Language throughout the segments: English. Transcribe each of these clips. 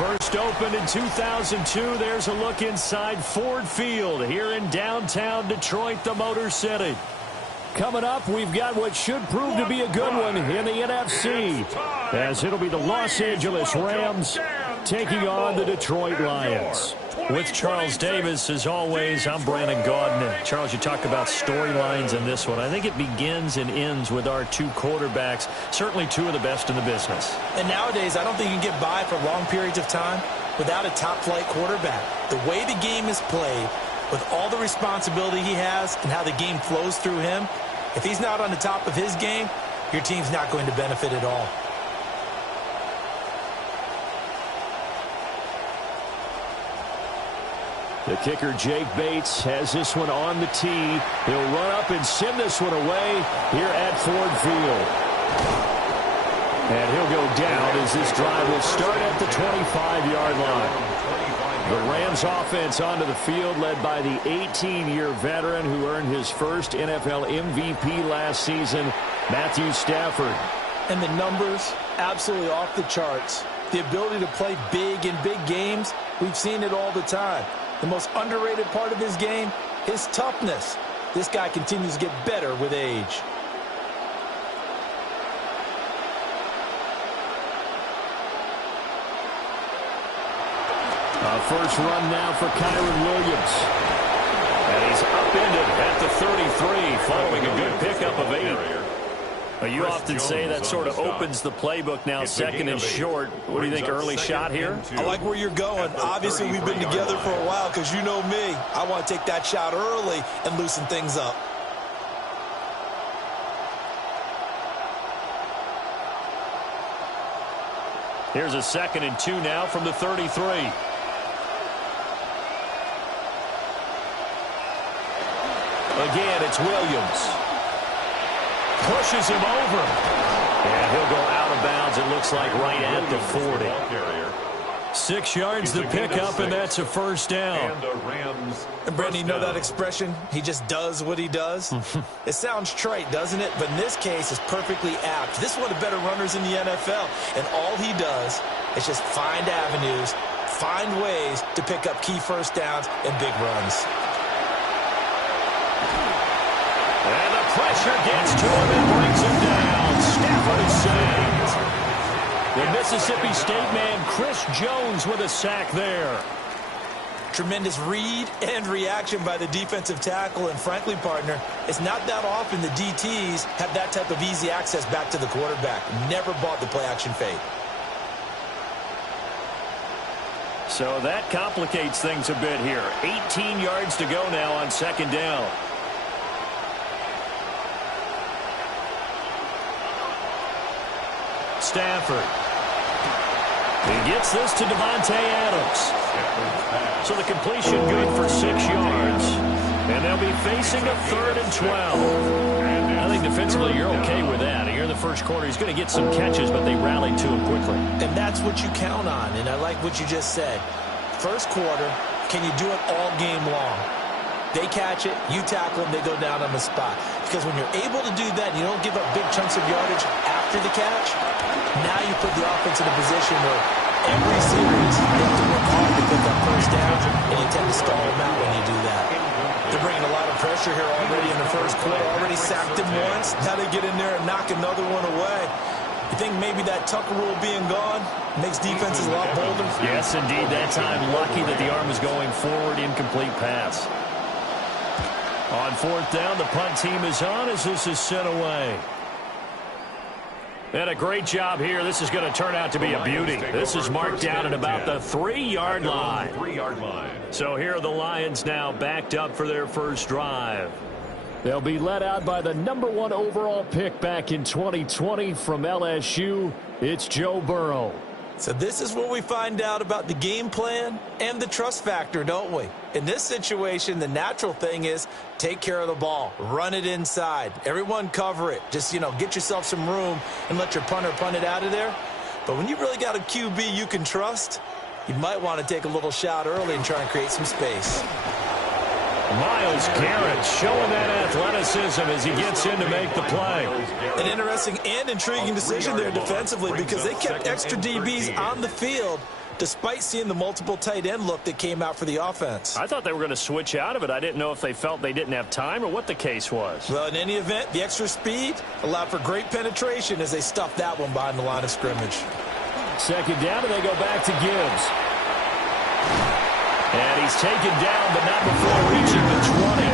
First opened in 2002, there's a look inside Ford Field here in downtown Detroit, the Motor City. Coming up, we've got what should prove to be a good one in the NFC, as it'll be the Los Angeles Rams taking on the Detroit Lions. With Charles Davis, as always, I'm Brandon Gaudin. And Charles, you talk about storylines in this one. I think it begins and ends with our two quarterbacks, certainly two of the best in the business. And nowadays, I don't think you can get by for long periods of time without a top-flight quarterback. The way the game is played, with all the responsibility he has and how the game flows through him, if he's not on the top of his game, your team's not going to benefit at all. The kicker, Jake Bates, has this one on the tee. He'll run up and send this one away here at Ford Field. And he'll go down as this drive will start at the 25-yard line. The Rams offense onto the field led by the 18-year veteran who earned his first NFL MVP last season, Matthew Stafford. And the numbers, absolutely off the charts. The ability to play big in big games, we've seen it all the time. The most underrated part of his game is toughness. This guy continues to get better with age. First run now for Kyren Williams. And he's upended at the 33 following a good pickup of 8. Well, you often say that sort of opens the playbook now, second and short. What do you think, early shot here? I like where you're going. Obviously, we've been together for a while because you know me. I want to take that shot early and loosen things up. Here's a 2nd and 2 now from the 33. Again, it's Williams. Pushes him over. And he'll go out of bounds, it looks like, right at the 40. 6 yards to pick up, and that's a first down. And Brandon, you know that expression? He just does what he does? It sounds trite, doesn't it? But in this case, it's perfectly apt. This is one of the better runners in the NFL. And all he does is just find avenues, find ways to pick up key first downs and big runs. And the pressure gets to him and brings him down. Stafford is sacked. The Mississippi State man, Chris Jones, with a sack there. Tremendous read and reaction by the defensive tackle. And frankly, partner, it's not that often the DTs have that type of easy access back to the quarterback. Never bought the play-action fade. So that complicates things a bit here. 18 yards to go now on 2nd down. Stafford. He gets this to Devontae Adams. So the completion good for 6 yards. And they'll be facing a 3rd and 12. I think defensively you're okay with that. Here in the first quarter, he's going to get some catches, but they rallied to him quickly. And that's what you count on, and I like what you just said. First quarter, can you do it all game long? They catch it, you tackle them, they go down on the spot. Because when you're able to do that, you don't give up big chunks of yardage after the catch, now you put the offense in a position where every series they have to work hard to pick up first downs, and you tend to stall them out when you do that. They're bringing a lot of pressure here already in the first quarter. Already sacked him once. Now they get in there and knock another one away. You think maybe that Tucker rule being gone makes defenses a lot bolder? Yes, indeed. That time, lucky that the arm was going forward. Incomplete pass. On 4th down, the punt team is on as this is sent away. And a great job here. This is going to turn out to be a beauty. This is marked down at about the 3-yard line. So here are the Lions now backed up for their first drive. They'll be led out by the #1 overall pick back in 2020 from LSU. It's Joe Burrow. So this is where we find out about the game plan and the trust factor, don't we? In this situation, the natural thing is take care of the ball. Run it inside. Everyone cover it. Just, get yourself some room and let your punter punt it out of there. But when you really got a QB you can trust, you might want to take a little shot early and try and create some space. Myles Garrett showing that athleticism as he gets in to make the play. An interesting and intriguing decision there defensively because they kept extra DBs on the field despite seeing the multiple tight end look that came out for the offense. I thought they were going to switch out of it. I didn't know if they felt they didn't have time or what the case was. Well, in any event, the extra speed allowed for great penetration as they stuffed that one behind the line of scrimmage. 2nd down, and they go back to Gibbs. And he's taken down, but not before reaching the 20.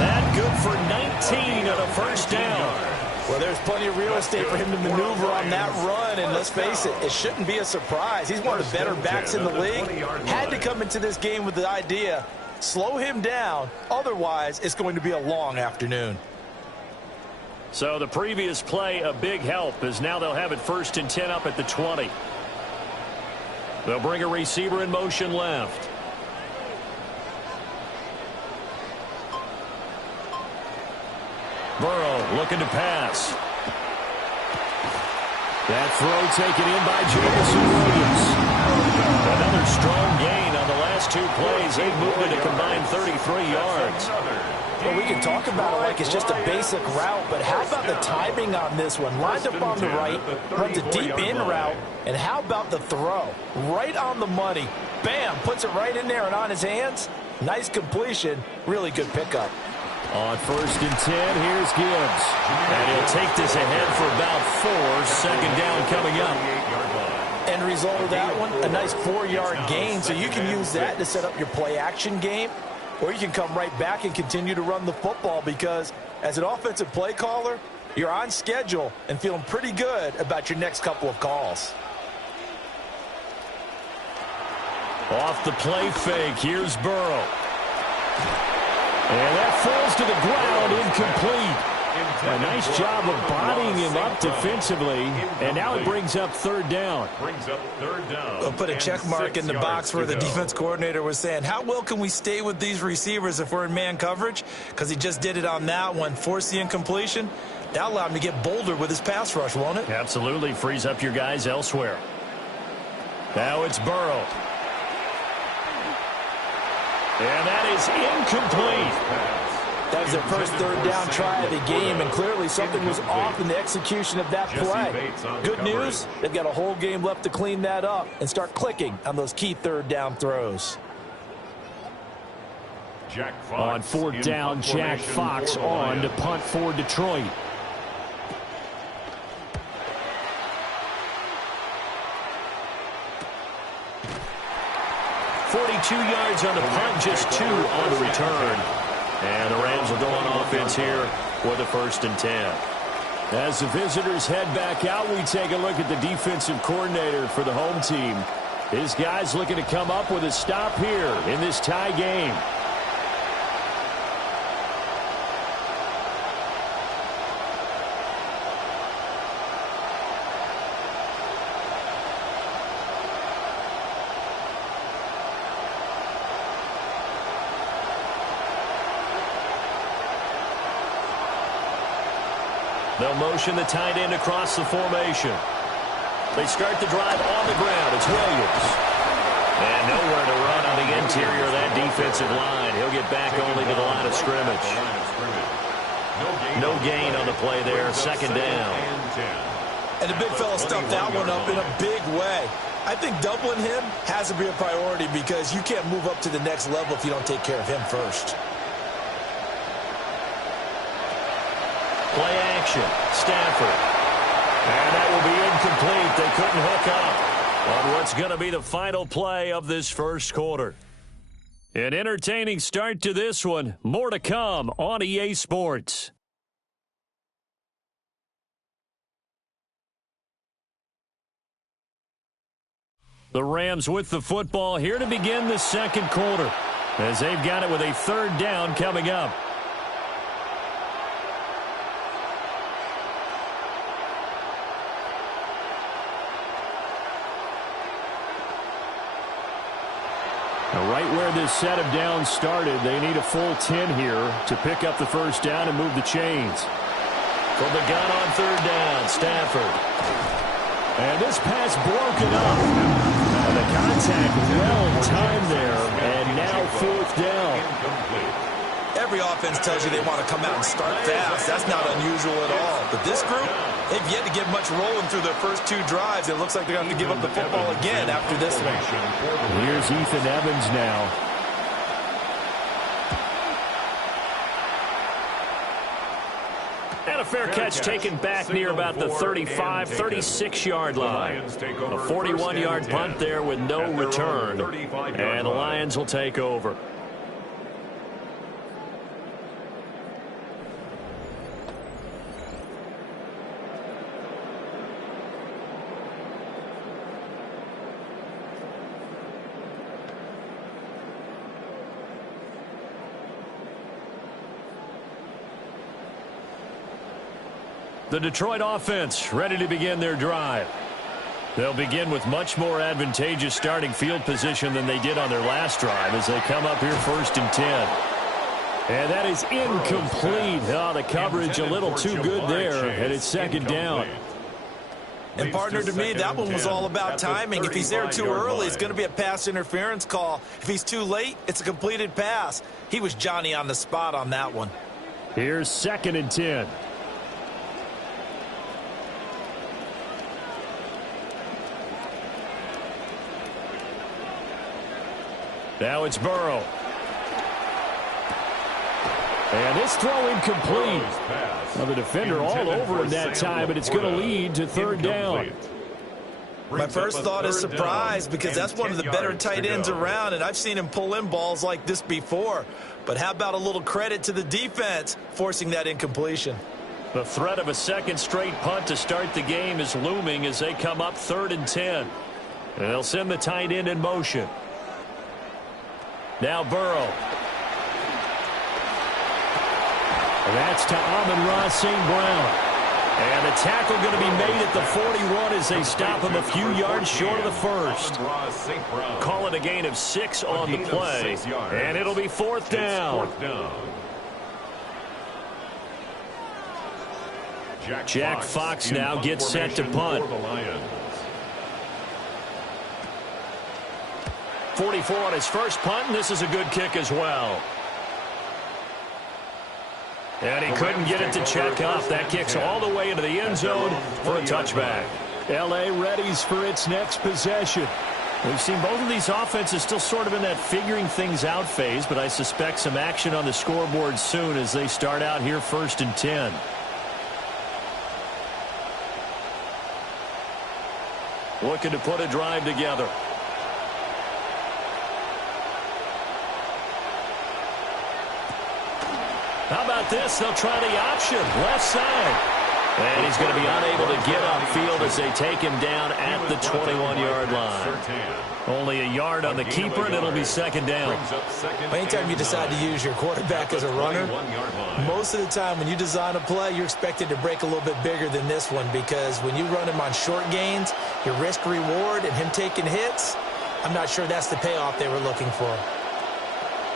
That good for 19 on a first down. Well, there's plenty of real estate for him to maneuver on that run, and let's face it, it shouldn't be a surprise. He's one of the better backs in the league. Had to come into this game with the idea, slow him down, otherwise it's going to be a long afternoon. So the previous play, a big help, as now they'll have it 1st and 10 up at the 20. They'll bring a receiver in motion left. Burrow looking to pass. That throw taken in by Jameson Williams. Another strong gain on the last 2 plays. They've moved it a combined 33 yards. Well, we can talk about it like it's just a basic route, but how about the timing on this one? Lined up on the right, runs a deep in route, and how about the throw? Right on the money. Bam, puts it right in there and on his hands. Nice completion, really good pickup. On 1st and 10, here's Gibbs. And he'll take this ahead for about 4. 2nd down coming up. End result of that one, a nice 4-yard gain, so you can use that to set up your play-action game, or you can come right back and continue to run the football because as an offensive play caller, You're on schedule and feeling pretty good about your next couple of calls. Off the play fake, here's Burrow. And that falls to the ground, incomplete. A nice job of bodying him up defensively, and now it brings up third down. We'll put a check mark in the box where the defense coordinator was saying, how well can we stay with these receivers if we're in man coverage? Because he just did it on that one, forced the incompletion. That allowed him to get bolder with his pass rush, won't it? Absolutely, frees up your guys elsewhere. Now it's Burrow. And that is incomplete. That was their first third down try of the game, and clearly something was off in the execution of that play. Good news, they've got a whole game left to clean that up and start clicking on those key third down throws. On fourth down, Jack Fox on to punt for Detroit. .42 yards on the punt, just 2 on the return. And the Rams will go on offense here with a 1st and 10. As the visitors head back out, we take a look at the defensive coordinator for the home team. His guys looking to come up with a stop here in this tie game. They'll motion the tight end across the formation. They start the drive on the ground. It's Williams. And nowhere to run on the interior of that defensive line. He'll get back only to the line of scrimmage. No gain on the play there. 2nd down. And the big fella stuffed that one up in a big way. I think doubling him has to be a priority because you can't move up to the next level if you don't take care of him first. Play action. Stafford. And that will be incomplete. They couldn't hook up on what's going to be the final play of this first quarter. An entertaining start to this one. More to come on EA Sports. The Rams with the football here to begin the second quarter, as they've got it with a 3rd down coming up. Right where this set of downs started, they need a full 10 here to pick up the 1st down and move the chains. From the gun on 3rd down, Stafford. And this pass broken up. And the contact well timed there, and now 4th down. Every offense tells you they want to come out and start fast. That's not unusual at all. But this group, they've yet to get much rolling through their first 2 drives. It looks like they're going to have to give up the football again after this one. Here's Ethan Evans now. And a fair catch taken back near about the 35, 36-yard line. A 41-yard punt there with no return. And the Lions will take over. The Detroit offense ready to begin their drive. They'll begin with much more advantageous starting field position than they did on their last drive as they come up here 1st and 10. And that is incomplete. Oh, the coverage a little too good there, and it's 2nd down. And partner, to me, that one was all about timing. If he's there too early, it's going to be a pass interference call. If he's too late, it's a completed pass. He was Johnny on the spot on that one. Here's 2nd and 10. Now it's Burrow. And this throw incomplete. Well, the defender all over him that time, but it's going to lead to 3rd down. My first thought is surprise because that's one of the better tight ends around, and I've seen him pull in balls like this before. But how about a little credit to the defense forcing that incompletion? The threat of a second straight punt to start the game is looming as they come up 3rd and 10. And they'll send the tight end in motion. Now Burrow. And that's to Amon-Ra St. Brown. And the tackle going to be made at the 41 as they stop him a few yards short of the first. Call it a gain of 6 on the play. And it'll be 4th down. Jack Fox now gets set to punt. 44 on his first punt, and this is a good kick as well. And he couldn't get it to check up. That kicks all the way into the end zone for a touchback. L.A. readies for its next possession. We've seen both of these offenses still sort of in that figuring things out phase, but I suspect some action on the scoreboard soon as they start out here 1st and 10. Looking to put a drive together. How about this? They'll try the option. Left side. And he's going to be unable to get upfield as they take him down at the 21-yard line. Only a yard on the keeper, and it'll be 2nd down. Anytime you decide to use your quarterback as a runner, most of the time when you design a play, you're expected to break a little bit bigger than this one, because when you run him on short gains, your risk-reward and him taking hits, I'm not sure that's the payoff they were looking for.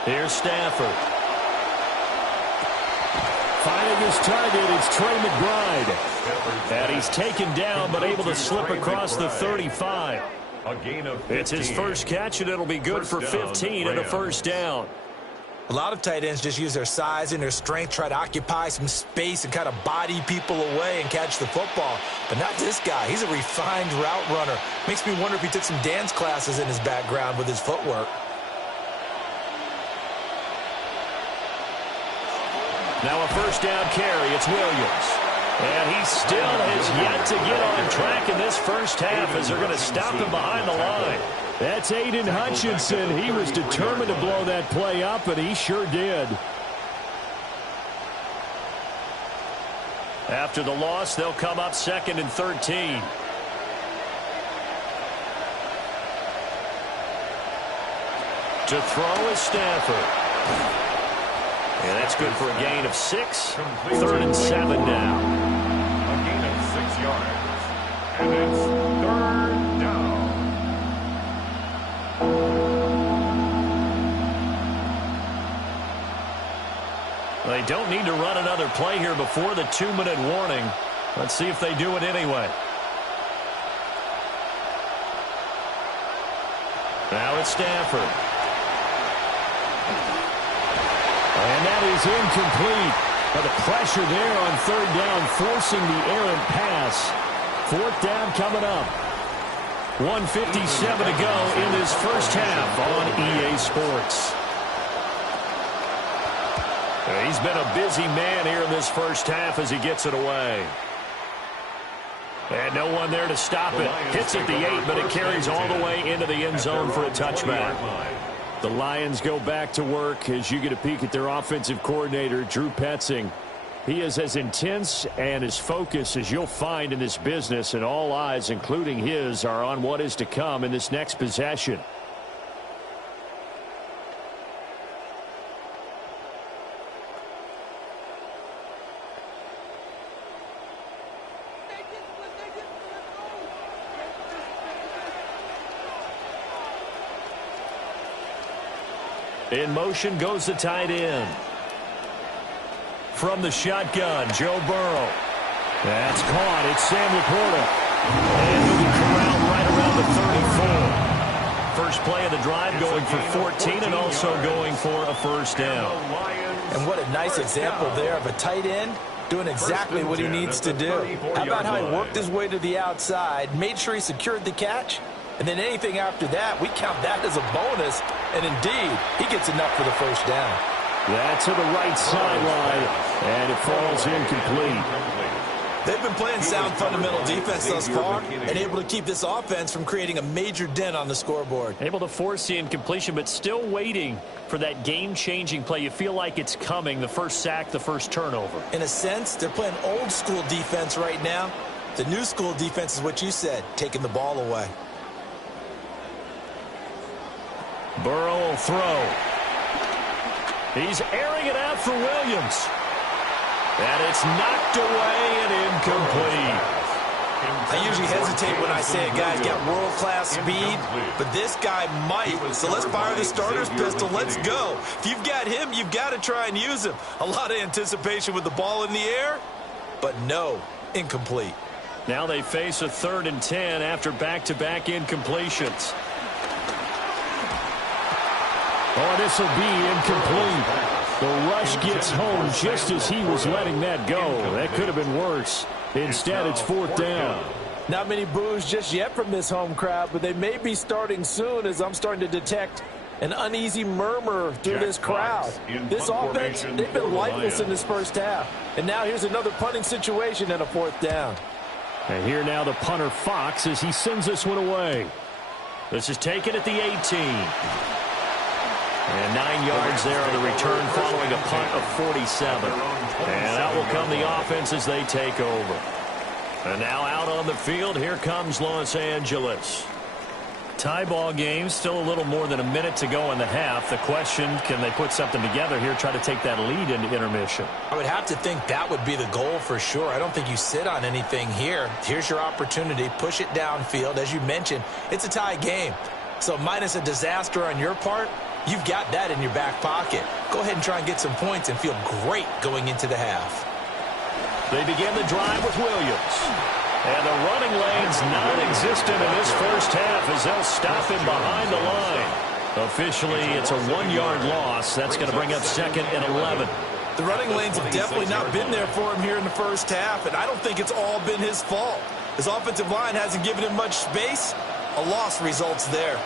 Here's Stafford. Finding his target, it's Trey McBride. And he's taken down, but able to slip across the 35. It's his first catch, and it'll be good for 15 and a 1st down. A lot of tight ends just use their size and their strength, try to occupy some space and kind of body people away and catch the football. But not this guy. He's a refined route runner. Makes me wonder if he took some dance classes in his background with his footwork. Now a 1st down carry. It's Williams. And he still has yet to get on track in this first half as they're going to stop him behind the line. That's Aiden Hutchinson. He was determined to blow that play up, and he sure did. After the loss, they'll come up 2nd and 13. To throw is Stafford. And that's good for a gain of 6. 3rd and 7 now. A gain of 6 yards. And it's 3rd down. They don't need to run another play here before the 2-minute warning. Let's see if they do it anyway. Now it's Stafford. And that is incomplete. But the pressure there on 3rd down, forcing the errant pass. 4th down coming up. 1:57 to go in this first half on EA Sports. He's been a busy man here in this first half as he gets it away. And no one there to stop it. Hits at the 8, but it carries all the way into the end zone for a touchback. The Lions go back to work as you get a peek at their offensive coordinator, Drew Petzing. He is as intense and as focused as you'll find in this business, and all eyes, including his, are on what is to come in this next possession. In motion goes the tight end. From the shotgun, Joe Burrow. That's caught. It's Sam Laporta. And he'll be corralled right around the 34. First play of the drive going for 14 and also going for a 1st down. And what a nice example there of a tight end doing exactly what he needs to do. How about how he worked his way to the outside, made sure he secured the catch, and then anything after that, we count that as a bonus. And indeed, he gets enough for the 1st down. That's to the right sideline, and it falls incomplete. They've been playing sound fundamental defense thus far and able to keep this offense from creating a major dent on the scoreboard. Able to force the incompletion, but still waiting for that game-changing play. You feel like it's coming, the first sack, the first turnover. In a sense, they're playing old-school defense right now. The new-school defense is what you said, taking the ball away. Burrow will throw. He's airing it out for Williams. And it's knocked away and incomplete. I usually hesitate when I say a guy's got world-class speed, but this guy might. So let's fire the starter's pistol. Let's go. If you've got him, you've got to try and use him. A lot of anticipation with the ball in the air, but no, incomplete. Now they face a 3rd and 10 after back-to-back incompletions. Oh, this will be incomplete. The rush gets home just as he was letting that go. That could have been worse. Instead, it's 4th down. Not many boos just yet from this home crowd, but they may be starting soon as I'm starting to detect an uneasy murmur through this crowd. This offense, they've been lifeless in this first half. And now here's another punting situation and a 4th down. And here now the punter Fox as he sends this one away. This is taken at the 18. And 9 yards there on the return following a punt of 47. And out will come the offense as they take over. And now out on the field, here comes Los Angeles. Tie ball game, still a little more than a minute to go in the half. The question, can they put something together here, try to take that lead into intermission? I would have to think that would be the goal for sure. I don't think you sit on anything here. Here's your opportunity. Push it downfield. As you mentioned, it's a tie game. So minus a disaster on your part, you've got that in your back pocket. Go ahead and try and get some points and feel great going into the half. They begin the drive with Williams. And the running lane's non-existent in this first half as they'll stop him behind the line. Officially, it's a 1-yard loss. That's going to bring up 2nd and 11. The running lanes have definitely not been there for him here in the first half, and I don't think it's all been his fault. His offensive line hasn't given him much space. A loss results there.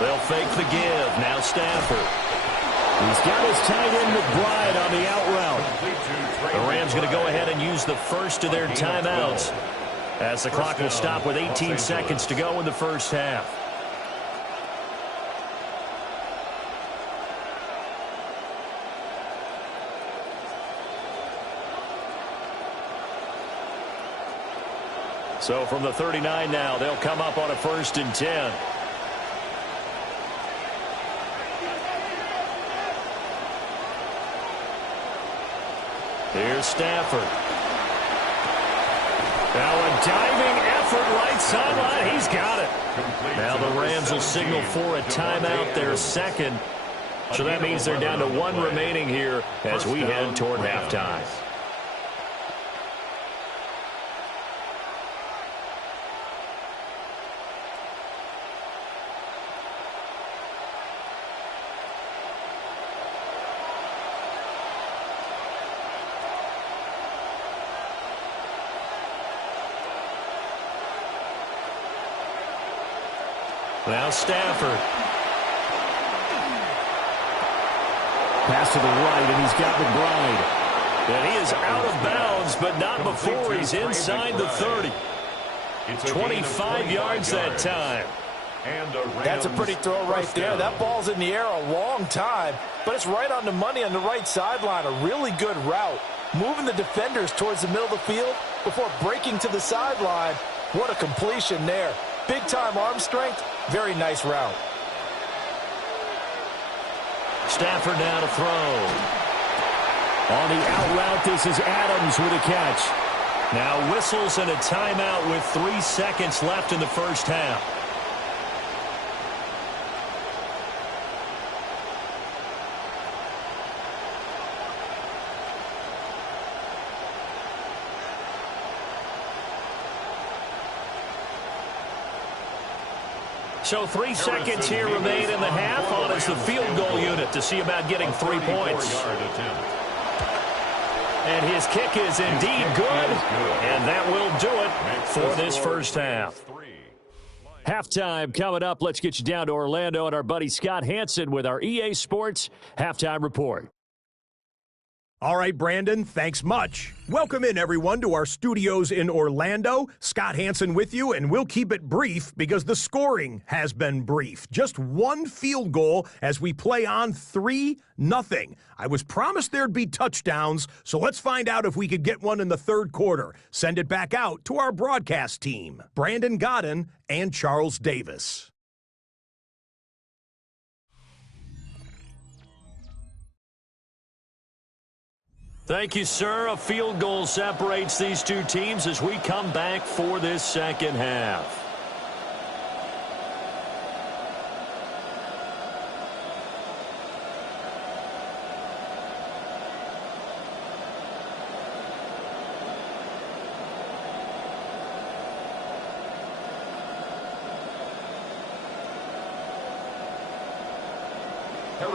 They'll fake the give. Now Stafford. He's got his tight end McBride on the out route. The Rams going to go ahead and use the first of their timeouts as the clock will stop with 18 seconds to go in the first half. So from the 39 now, they'll come up on a 1st and 10. Here's Stafford. Now a diving effort right sideline. He's got it. Now the Rams will signal for a timeout, their 2nd. So that means they're down to 1 remaining here as we head toward halftime. Now Stafford. Pass to the right, and he's got McBride. And he is out of bounds, but not before he's inside the 30. 25 yards that time. That's a pretty throw right there. That ball's in the air a long time, but it's right on the money on the right sideline. A really good route. Moving the defenders towards the middle of the field before breaking to the sideline. What a completion there. Big-time arm strength. Very nice route. Stafford now to throw. On the out route, this is Adams with a catch. Now whistles and a timeout with 3 seconds left in the first half. So 3 seconds here remain in the half on as the field goal unit to see about getting 3 points. And his kick is indeed good, and that will do it for this first half. Halftime coming up. Let's get you down to Orlando and our buddy Scott Hanson with our EA Sports Halftime Report. All right, Brandon, thanks much. Welcome in, everyone, to our studios in Orlando. Scott Hanson with you, and we'll keep it brief because the scoring has been brief. Just one field goal as we play on 3-0. I was promised there'd be touchdowns, so let's find out if we could get one in the third quarter. Send it back out to our broadcast team, Brandon Godden and Charles Davis. Thank you, sir. A field goal separates these two teams as we come back for this second half.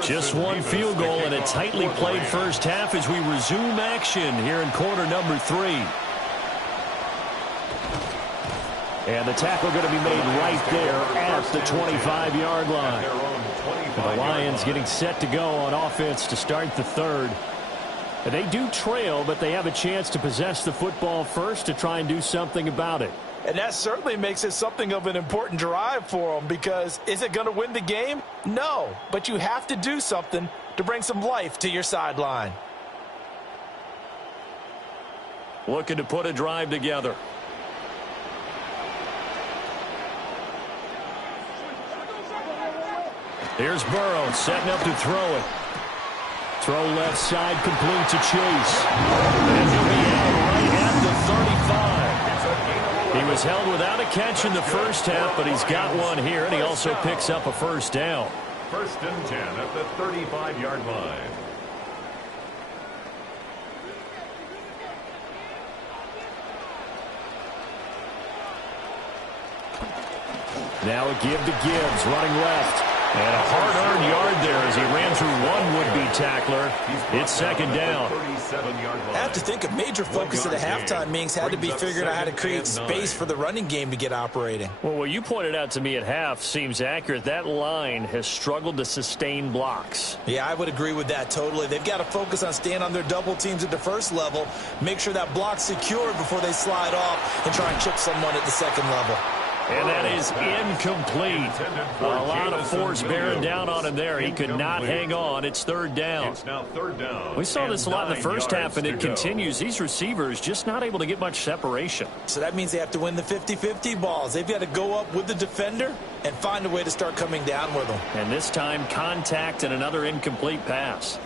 Just one field goal and a tightly played first half as we resume action here in quarter number 3. And the tackle going to be made right there at the 25-yard line. The Lions getting set to go on offense to start the third. And they do trail, but they have a chance to possess the football first to try and do something about it. And that certainly makes it something of an important drive for them, because is it going to win the game? No, but you have to do something to bring some life to your sideline. Looking to put a drive together. Here's Burrow setting up to throw it. Throw left side, complete to Chase. And he'll be out right at the 35. He was held without a catch in the first half, but he's got one here, and he also picks up a first down. First and 10 at the 35-yard line. Now a give to Gibbs, running left. And a hard-earned yard there as he ran through one would-be tackler. It's second down. I have to think a major focus of the halftime meetings had to be figuring out how to create space for the running game to get operating. Well, what you pointed out to me at half seems accurate. That line has struggled to sustain blocks. Yeah, I would agree with that totally. They've got to focus on staying on their double teams at the first level, make sure that block's secured before they slide off and try and chip someone at the second level. And that is incomplete. A lot of force bearing down on him there. He could not hang on. It's third down. It's now third down. We saw this a lot in the first half, and it continues. These receivers just not able to get much separation. So that means they have to win the 50-50 balls. They've got to go up with the defender and find a way to start coming down with them. And this time, contact and another incomplete pass.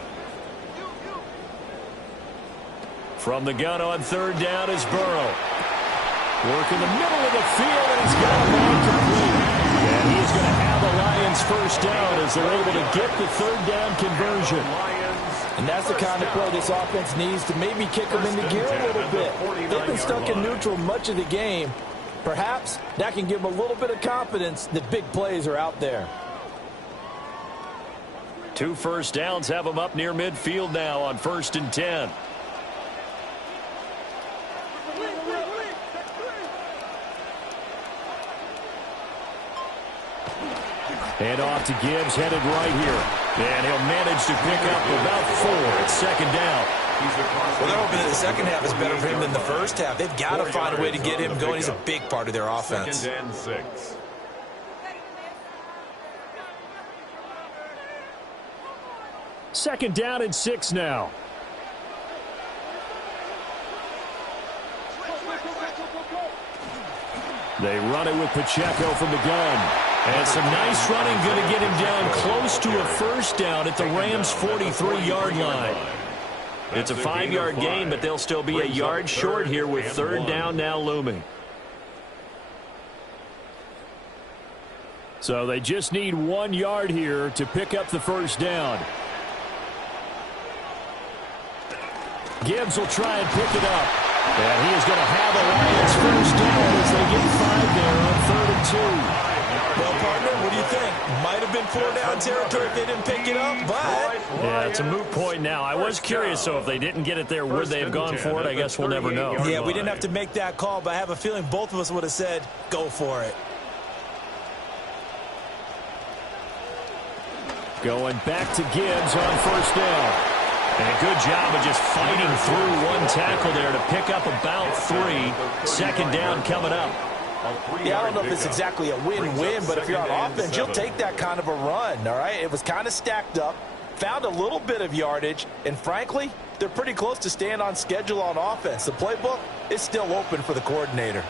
From the gun on third down is Burrow. Work in the middle of the field, and he's got a ball complete. And he's going to have the Lions first down as they're able to get the third down conversion. And that's the kind of play this offense needs to maybe kick them into gear a little bit. They've been stuck in neutral much of the game. Perhaps that can give them a little bit of confidence that big plays are out there. 2 first downs have them up near midfield now on 1st and 10. And off to Gibbs, headed right here. And he'll manage to pick up about 4. It's second down. Well, they're hoping that the second half is better for him than the first half. They've got to find a way to get him going. He's a big part of their offense. Second and 6. Second down and 6 now. They run it with Pacheco from the gun. And some nice running, going to get him down close to a first down at the Rams' 43-yard line. It's a 5-yard gain, but they'll still be a yard short here with third down now looming. So they just need 1 yard here to pick up the first down. Gibbs will try and pick it up. And he is going to have a Lions first down as they get 5 there on 3rd and 2. Well, partner, Might have been 4-down territory if they didn't pick it up, but... Yeah, it's a moot point now. I was curious, so if they didn't get it there, would they have gone for it? I guess we'll never know. Yeah, we didn't have to make that call, but I have a feeling both of us would have said, go for it. Going back to Gibbs on first down. And a good job of just fighting through one tackle there to pick up about 3. Second down coming up. Yeah, I don't know if it's exactly a win-win, but if you're on offense, you'll take that kind of a run, all right? It was kind of stacked up, found a little bit of yardage, and frankly, they're pretty close to staying on schedule on offense. The playbook is still open for the coordinator.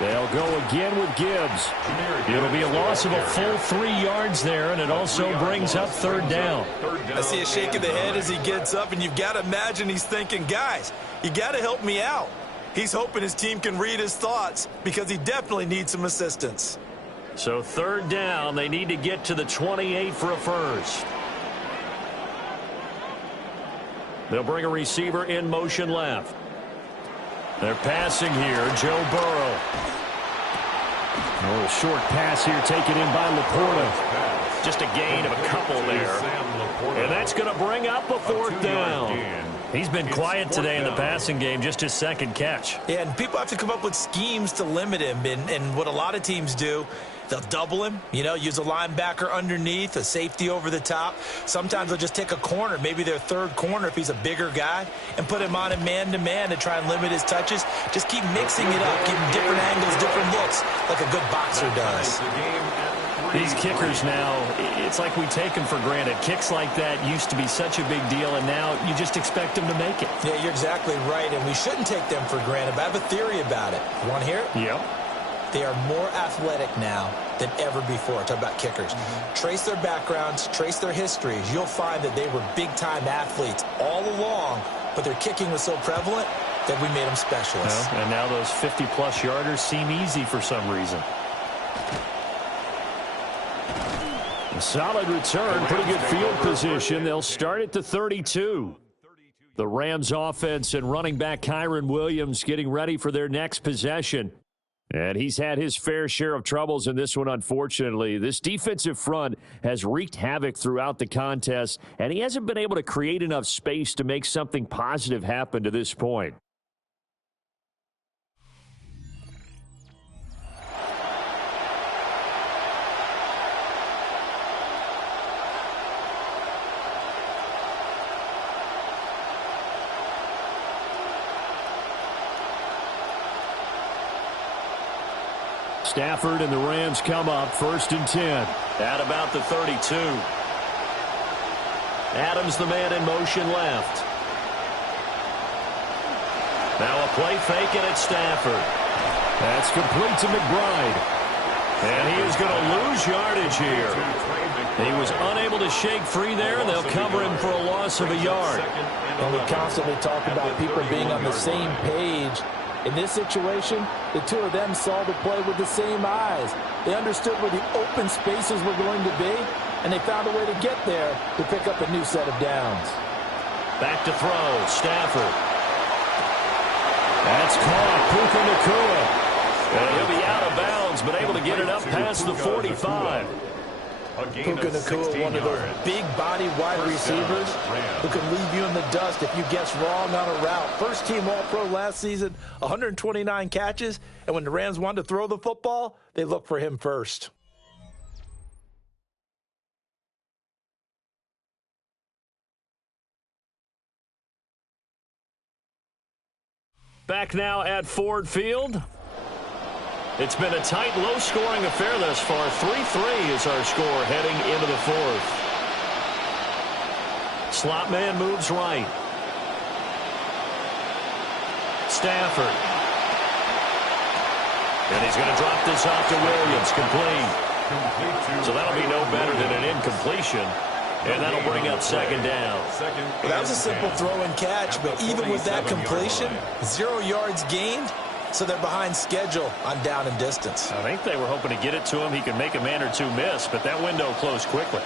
They'll go again with Gibbs. It'll be a loss of a full 3 yards there, and it also brings up third down. I see a shake of the head as he gets up, and you've got to imagine he's thinking, guys, you got to help me out. He's hoping his team can read his thoughts because he definitely needs some assistance. So third down, they need to get to the 28 for a first. They'll bring a receiver in motion left. They're passing here, Joe Burrow. A little short pass here taken in by Laporta. Just a gain of a couple there. And that's going to bring up a fourth down. He's been quiet today in the passing game, just his second catch. Yeah, and people have to come up with schemes to limit him. And what a lot of teams do, they'll double him, use a linebacker underneath, a safety over the top. Sometimes they'll just take a corner, maybe their third corner if he's a bigger guy, and put him on a man-to-man to try and limit his touches. Just keep mixing it up, give him different angles, different looks, like a good boxer does. These kickers now, it's like we take them for granted. Kicks like that used to be such a big deal, and now you just expect them to make it. Yeah, you're exactly right, and we shouldn't take them for granted, but I have a theory about it. You want to hear it? Yep. They are more athletic now than ever before. Talk about kickers. Trace their backgrounds, trace their histories. You'll find that they were big-time athletes all along, but their kicking was so prevalent that we made them specialists. Well, and now those 50-plus yarders seem easy for some reason. A solid return, pretty good field position. They'll start at the 32. The Rams offense and running back Kyren Williams getting ready for their next possession. And he's had his fair share of troubles in this one, unfortunately. This defensive front has wreaked havoc throughout the contest, and he hasn't been able to create enough space to make something positive happen to this point. Stafford and the Rams come up, 1st and 10. At about the 32. Adams, the man in motion left. Now a play fake, and it's Stafford. That's complete to McBride. And he is going to lose yardage here. He was unable to shake free there, and they'll cover him for a loss of a yard. And we constantly talk about people being on the same page. In this situation, the two of them saw the play with the same eyes. They understood where the open spaces were going to be, and they found a way to get there to pick up a new set of downs. Back to throw, Stafford. That's caught, Puka Nacua. And he'll be out of bounds, but able to get it up past the 45. Puka Nacua, one of those big body wide receivers who can leave you in the dust if you guess wrong on a route. First team All-Pro last season, 129 catches, and when the Rams wanted to throw the football, they looked for him first. Back now at Ford Field. It's been a tight, low-scoring affair thus far. 3-3 is our score heading into the fourth. Slot man moves right. Stafford. And he's going to drop this off to Williams, complete. So that'll be no better than an incompletion. And that'll bring up second down. Well, that was a simple throw and catch, but even with that completion, 0 yards gained. So they're behind schedule on down and distance. I think they were hoping to get it to him. He could make a man or two miss, but that window closed quickly.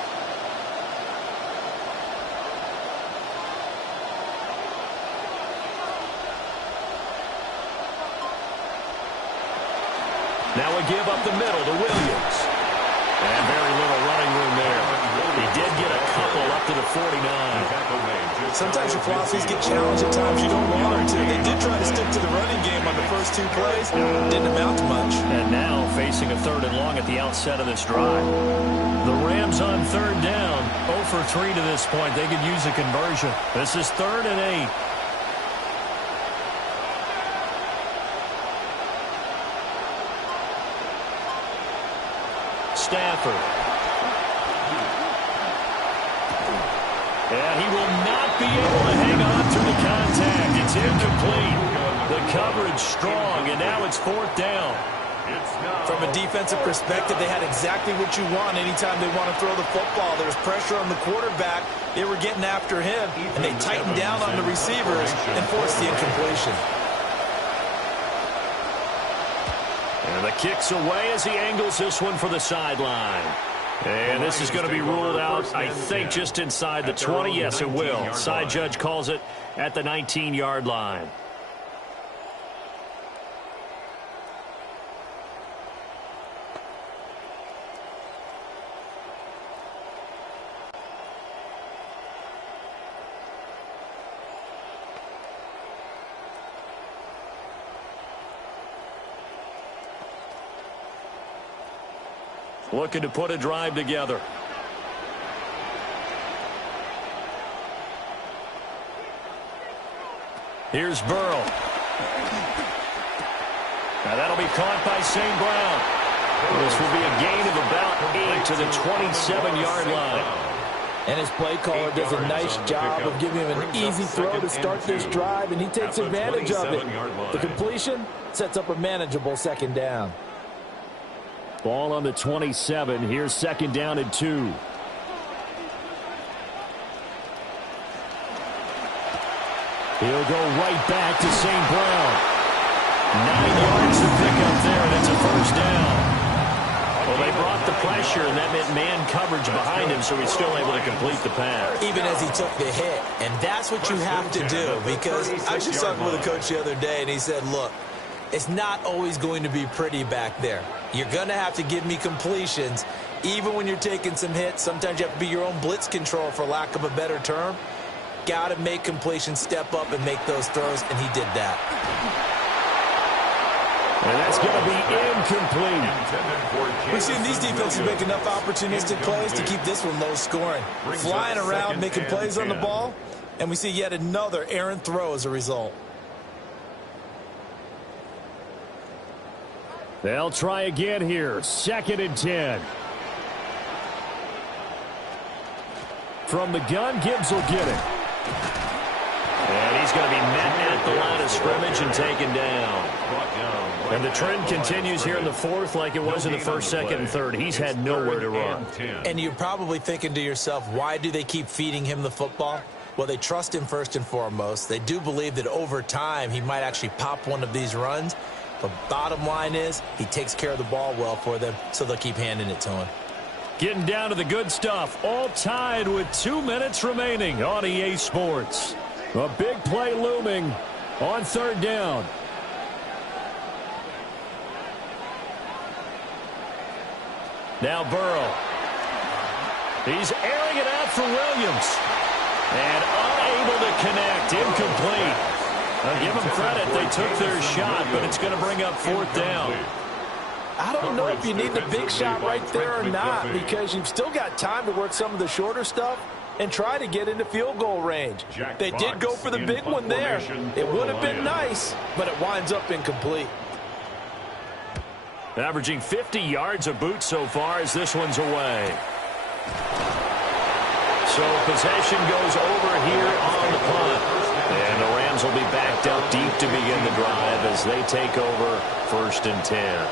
Now a give up the middle to Williams. And very little running room there. He did get a couple up to the 49. Sometimes your philosophies get challenged at times you don't want them to. They did try to stick to the running game on the first 2 plays. Didn't amount to much. And now facing a 3rd and long at the outset of this drive. The Rams on 3rd down. 0 for 3 to this point. They could use a conversion. This is 3rd and 8. Stafford. And he will not be able to hang on through the contact. It's incomplete. The coverage strong, and now it's 4th down. From a defensive perspective, they had exactly what you want anytime they want to throw the football. There's pressure on the quarterback. They were getting after him, and they tightened down on the receivers and forced the incompletion. And the kick's away as he angles this one for the sideline. And this is going to be ruled out, I think, just inside the 20. Yes, it will. Side judge calls it at the 19-yard line. Looking to put a drive together. Here's Burrow. Now that'll be caught by St. Brown. This will be a gain of about 8 to the 27-yard line. And his play caller does a nice job of giving him an easy throw to start this drive, and he takes advantage of it. The completion sets up a manageable 2nd down. Ball on the 27. Here's 2nd down and 2. He'll go right back to St. Brown. 9 yards to pick up there, and it's a 1st down. Well, they brought the pressure, and that meant man coverage behind him, so he's still able to complete the pass. Even as he took the hit, and that's what you have to do, because I was just talking with a coach the other day, and he said, look, it's not always going to be pretty back there. You're going to have to give me completions, even when you're taking some hits. Sometimes you have to be your own blitz control, for lack of a better term. Got to make completions, step up, and make those throws, and he did that. And that's going to be incomplete. We've seen these defenses make enough opportunistic plays to keep this one low scoring. Flying around, making plays on the ball, and we see yet another errant throw as a result. They'll try again here. 2nd and 10. From the gun, Gibbs will get it. And he's going to be met at the line of scrimmage and taken down. And the trend continues here in the 4th like it was in the 1st, 2nd, and 3rd. He's had nowhere to run. And you're probably thinking to yourself, why do they keep feeding him the football? Well, they trust him first and foremost. They do believe that over time he might actually pop one of these runs. But bottom line is, he takes care of the ball well for them, so they'll keep handing it to him. Getting down to the good stuff, all tied with 2 minutes remaining on EA Sports. A big play looming on 3rd down. Now Burrow. He's airing it out for Williams. And unable to connect, incomplete. I'll give them credit. They took their shot, but it's going to bring up 4th down. I don't know if you need the big shot right there or not, because you've still got time to work some of the shorter stuff and try to get into field goal range. They did go for the big one there. It would have been nice, but it winds up incomplete. Averaging 50 yards a boot so far as this one's away. So possession goes over here on the punt. And the Rams will be backed up deep to begin the drive as they take over 1st and 10.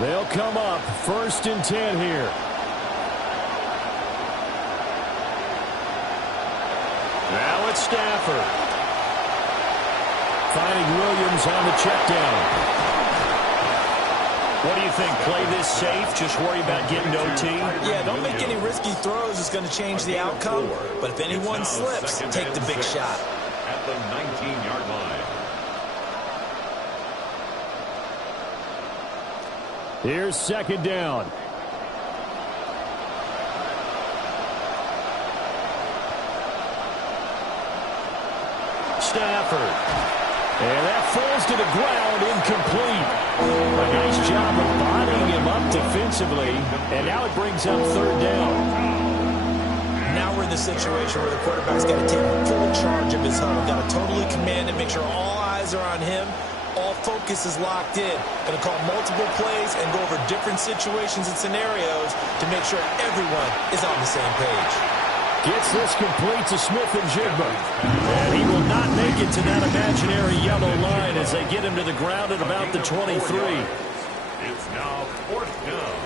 They'll come up 1st and 10 here. Now it's Stafford. Finding Williams on the check down. What do you think? Play this safe? Just worry about getting OT? Yeah, don't make any risky throws. It's going to change the outcome. But if anyone slips, take the big shot. At the 19-yard line. Here's second down. Stafford. And that falls to the ground, incomplete. A nice job of bodying him up defensively, and now it brings up third down. Now we're in the situation where the quarterback's got to take full charge of his huddle. Got to totally command it, make sure all eyes are on him. All focus is locked in. Going to call multiple plays and go over different situations and scenarios to make sure everyone is on the same page. Gets this complete to Smith-Njigba. And he will not make it to that imaginary yellow line as they get him to the ground at about the 23. It's now fourth down.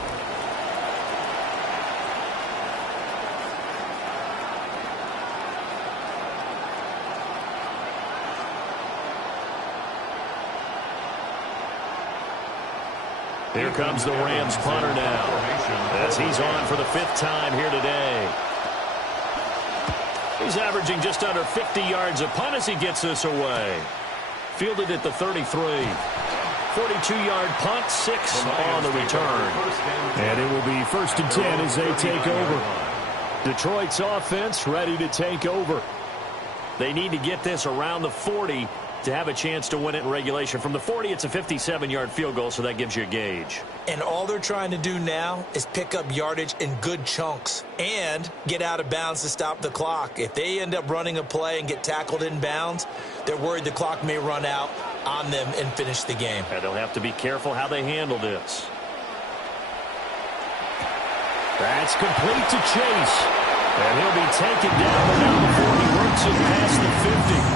Here comes the Rams punter now, as he's on for the 5th time here today. He's averaging just under 50 yards a punt as he gets this away. Fielded at the 33. 42-yard punt, 6 on the return. And it will be 1st and 10 as they take over. Detroit's offense ready to take over. They need to get this around the 40 to have a chance to win it in regulation. From the 40, it's a 57-yard field goal, so that gives you a gauge. And all they're trying to do now is pick up yardage in good chunks and get out of bounds to stop the clock. If they end up running a play and get tackled in bounds, they're worried the clock may run out on them and finish the game. And they'll have to be careful how they handle this. That's complete to Chase. And he'll be taken down around the 40, works it past the 50.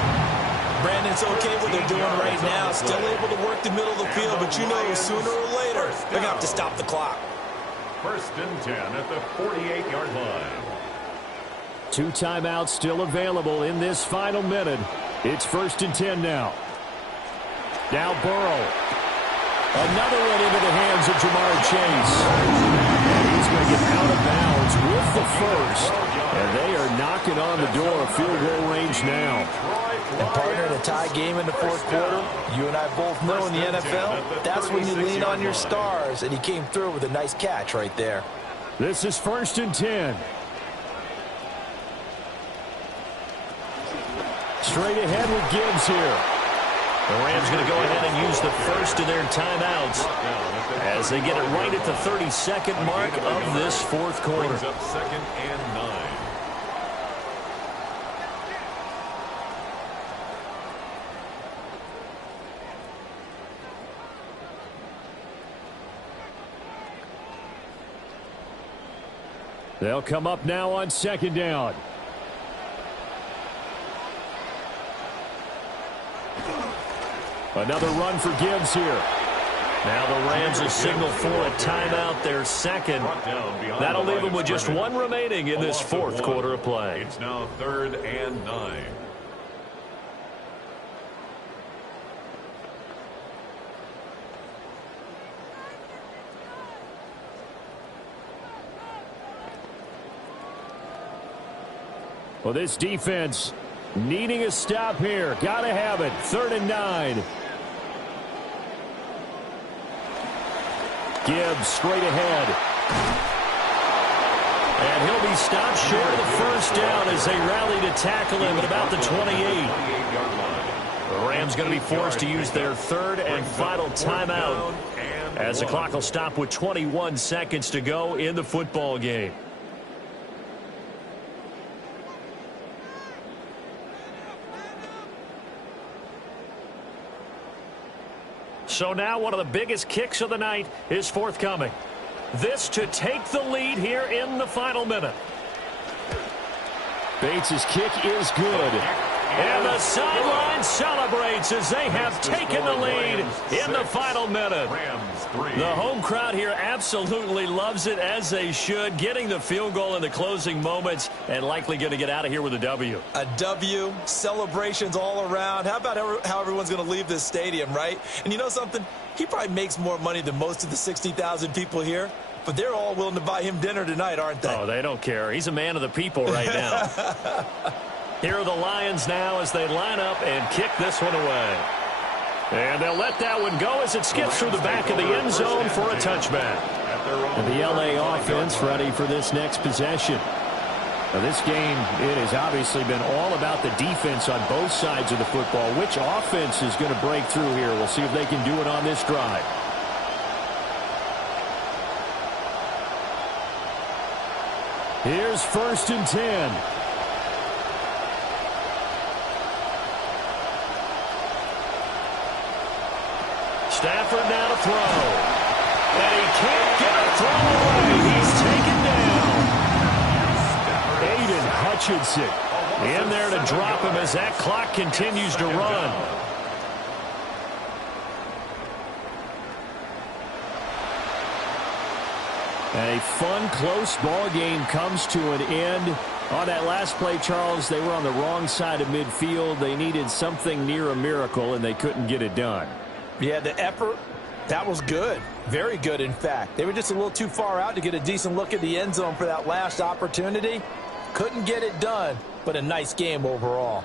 Brandon's okay what they're doing right now. Still able to work the middle of the field, but you know sooner or later they're going to have to stop the clock. 1st and 10 at the 48-yard line. 2 timeouts still available in this final minute. It's 1st and 10 now. Now Burrow. Another one into the hands of Jamar Chase. And he's going to get out of bounds with the first. And they are knocking on the door of field goal range now. And partner, in a tie game in the 4th quarter, you and I both know in the NFL, that's when you lean on your stars, and he came through with a nice catch right there. This is 1st and 10. Straight ahead with Gibbs here. The Rams going to go ahead and use the first of their timeouts as they get it right at the 32nd mark of this 4th quarter. Brings up 2nd and 9. They'll come up now on 2nd down. Another run for Gibbs here. Now the Rams will signal for a timeout, their second. That'll leave them with just 1 remaining in this 4th quarter of play. It's now 3rd and 9. Well, this defense needing a stop here. Got to have it. 3rd and 9. Gibbs straight ahead. And he'll be stopped short of the first down as they rally to tackle him at about the 28. The Rams going to be forced to use their 3rd and final timeout as the clock will stop with 21 seconds to go in the football game. So now one of the biggest kicks of the night is forthcoming. This to take the lead here in the final minute. Bates' kick is good. And the sideline celebrates as they have taken the lead in the final minute. The home crowd here absolutely loves it, as they should, getting the field goal in the closing moments and likely going to get out of here with a W. A W, celebrations all around. How about how everyone's going to leave this stadium, right? And you know something? He probably makes more money than most of the 60,000 people here, but they're all willing to buy him dinner tonight, aren't they? Oh, they don't care. He's a man of the people right now. Here are the Lions now as they line up and kick this one away. And they'll let that one go as it skips through the back of the end zone for a touchback. And the LA offense ready for this next possession. Now, this game, it has obviously been all about the defense on both sides of the football. Which offense is going to break through here? We'll see if they can do it on this drive. Here's 1st and 10. Stafford now to throw. And he can't get a throw away. He's taken down. Aiden Hutchinson In there to drop him as that clock continues to run. And a fun, close ball game comes to an end. On that last play, Charles, they were on the wrong side of midfield. They needed something near a miracle, and they couldn't get it done. Yeah, the effort, that was good. Very good, in fact. They were just a little too far out to get a decent look at the end zone for that last opportunity. Couldn't get it done, but a nice game overall.